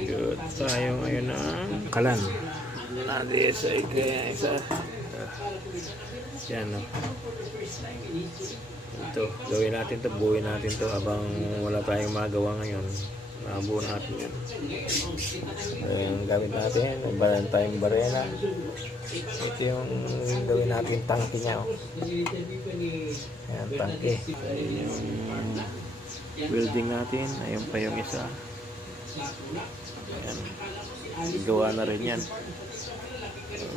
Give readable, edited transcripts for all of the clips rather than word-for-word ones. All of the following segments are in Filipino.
Good. Tayo ngayon ng kalan. Nadi sa isa. Yan, no? Ito, gawin natin to, buuin natin to habang wala tayong magawa ngayon. Nabuo natin yan. Yung gamit natin, balan tayong barena. Ito yung gawin natin tangke niya. Oh. Ayan, tangke. Ayan yung welding natin. Ayun pa yung isa. Ayan. Gawa na rin yan.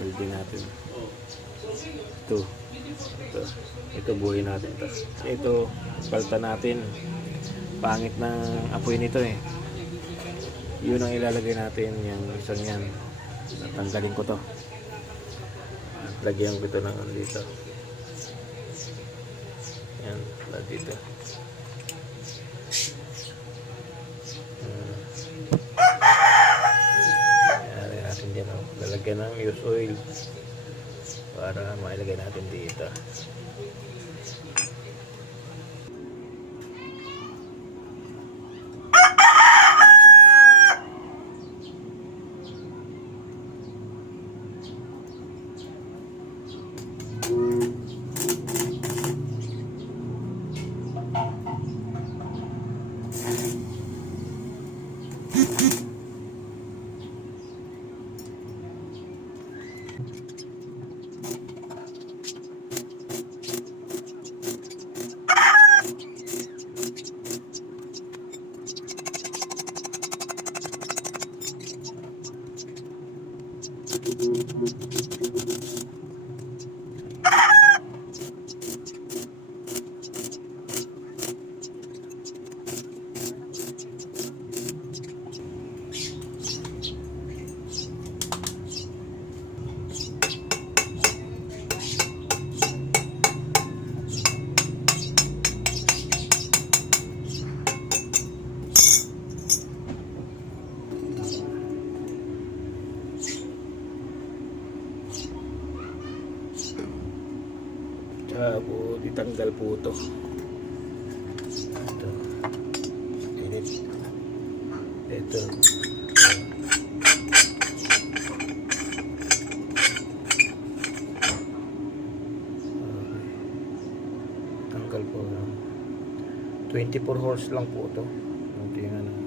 Welding natin. Ito buuin natin to. Ito palta natin. Pangit ng apoy nito eh. Yun ang ilalagay natin, yung isang yan. Natanggalin ko to. Lagyan ko ito ng dito. Yan, dito. Lagyan natin dyan. Lalagyan ng use oil para mailagay natin dito. Ditanggal po ito. Init. Ito. Tanggal po. 24 horse lang po ito. Tingnan na.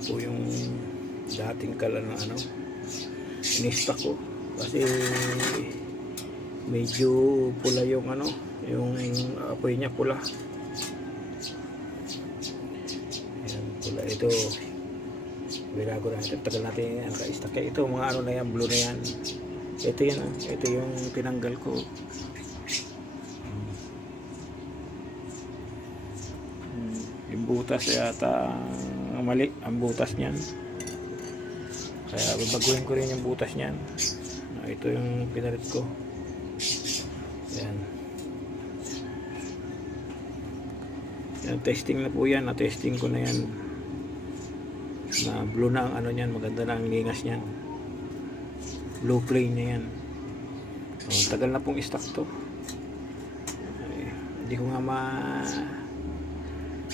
Po yung dating kalan na inista ko kasi medyo pula yung yung apoy niya pula. Ayan, pula ito. Binago natin, tagal natin naka-stack ito, mga na yan, blue na yan. Ito yan, ito yung tinanggal ko. Yung butas yata mali ang butas niyan, kaya babaguhin ko rin yung butas niyan. Ito yung pinalit ko. Yan. Yan, testing na po yan, na-testing ko na yan, na blue na ang niyan, maganda na ang lingas niyan, blue plane na yan. Tagal na pong stock to. Hindi ko nga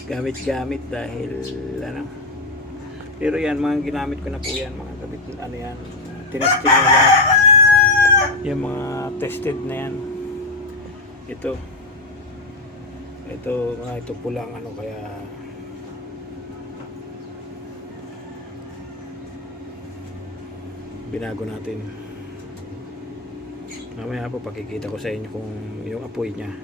gamit dahil pero yan, mga ginamit ko na po yan, mga gamit yan, tinesting na lahat yung mga tested na yan. Ito pulang kaya binago natin. Mamaya po pakikita ko sa inyo kung yung apoy niya.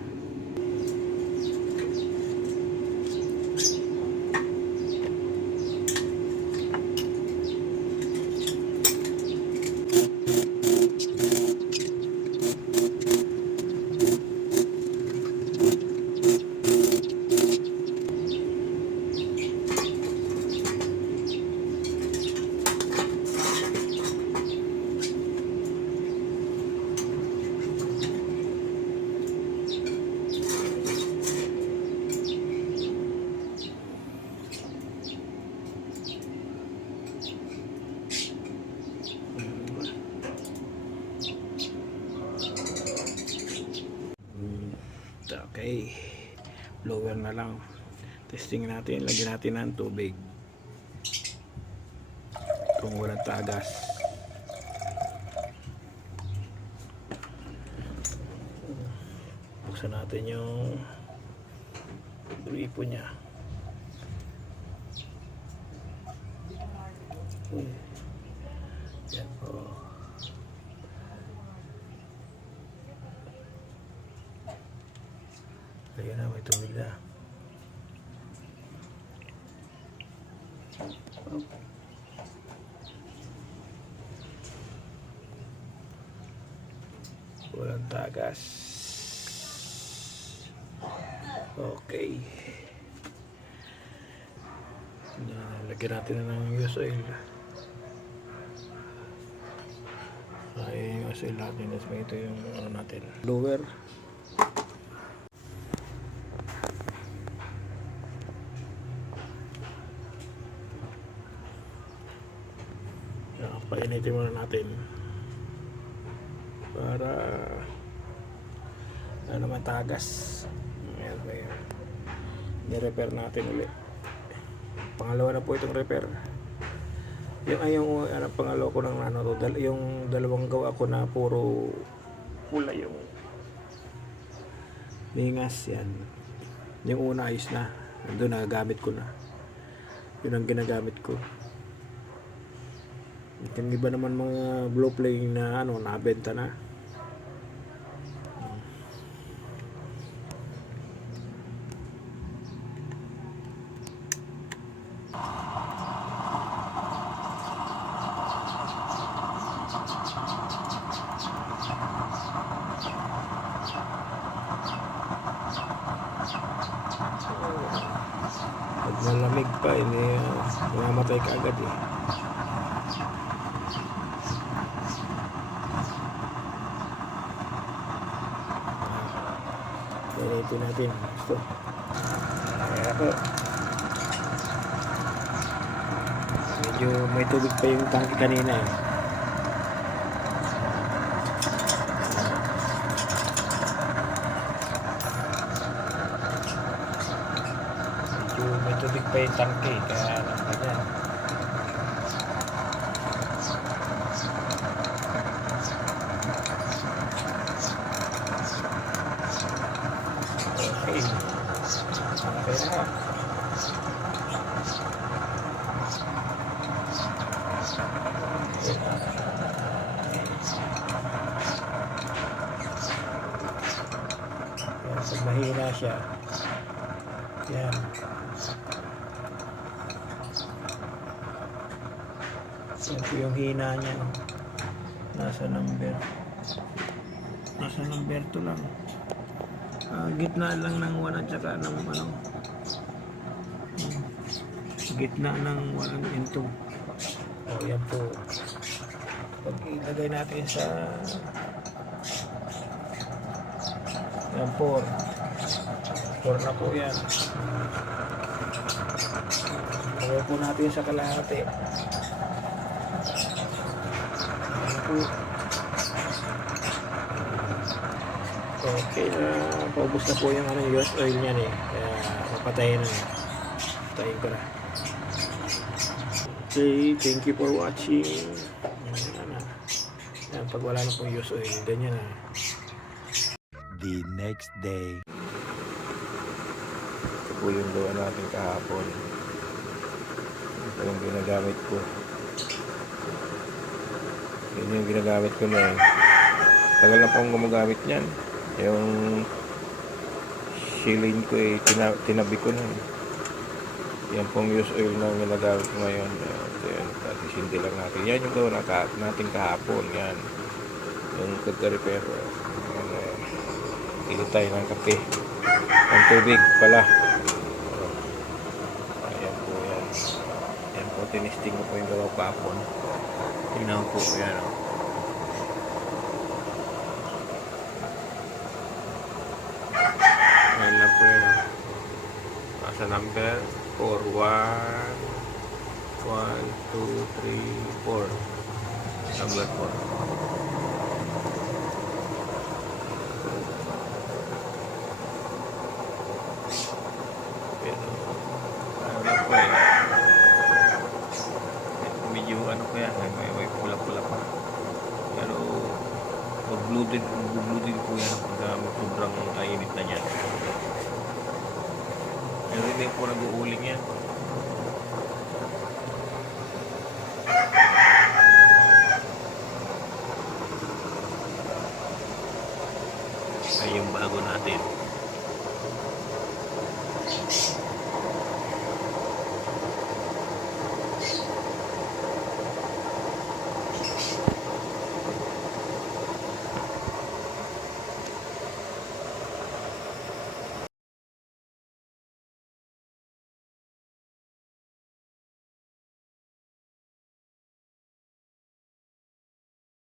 blower na lang. Testing natin, lagyan natin ng tubig kung walang tagas. Buksan natin yung gripo nya. Yan po. Ayan na, may tubig na. Walang tagas. Okay. Lagyan natin na ng use oil. Ay, use oil natin. Ito yung ano natin. Blower. Painitin muna natin para ano naman tagas. Ayan ba yun, ni-repair natin ulit. Pangalawa na po itong repair. Yung pangalawa ko ng ano, yung dalawang gawa ko na puro pula yung lingas. Yan, yung una ayos na, doon nagagamit ko na, yun ang ginagamit ko. Yung iba naman mga blow playing na ano, nabenta na. Pag malamig pa, hindi mamatay ka agad eh. Ito natin gusto. Kaya po, medyo may tubig pa yung tangke kanina eh. Medyo may tubig pa yung tangke, kaya ganyan. Okay na. Pag mahina siya, yan, yan po yung hina niya. Nasa number 2 lang. Gitna lang ng 1 at saka ng ano, gitna ng 1 and 2. O yan po. Pag ilagay natin sa yan 4 na po yan. Lagay po natin sa kalahati. Yan po. Okay na, paubos na po yung use oil niyan eh. Kaya mapatayin na. Patayin ko na. Okay, thank you for watching. Yan, pag wala na pong use oil, ganyan na. The next day. Ito po yung gawa natin kahapon. Ito yung ginagamit ko. Yun yung ginagamit ko na eh. Tagal na po akong gumagamit niyan. Yung shilling ko eh, tinabi ko na eh. Yan pong use oil na ginagamit ko ngayon. At hindi lang natin. Yan yung gawa natin kahapon. Yan. Yung pagka-repair. Ilo tayo ng kape. Ang tubig pala. Ayan po yan. Yan po, tinisting ko po yung gawa kahapon. Tingnan po. Yan o. Ayan lang po yan o. Nasa number 4. 1, 2, 3, 4. Number 4. bubulutin po yan pagka sobrang kainit na niya. Pero hindi po nag-uuling yan. Ay yung bago natin.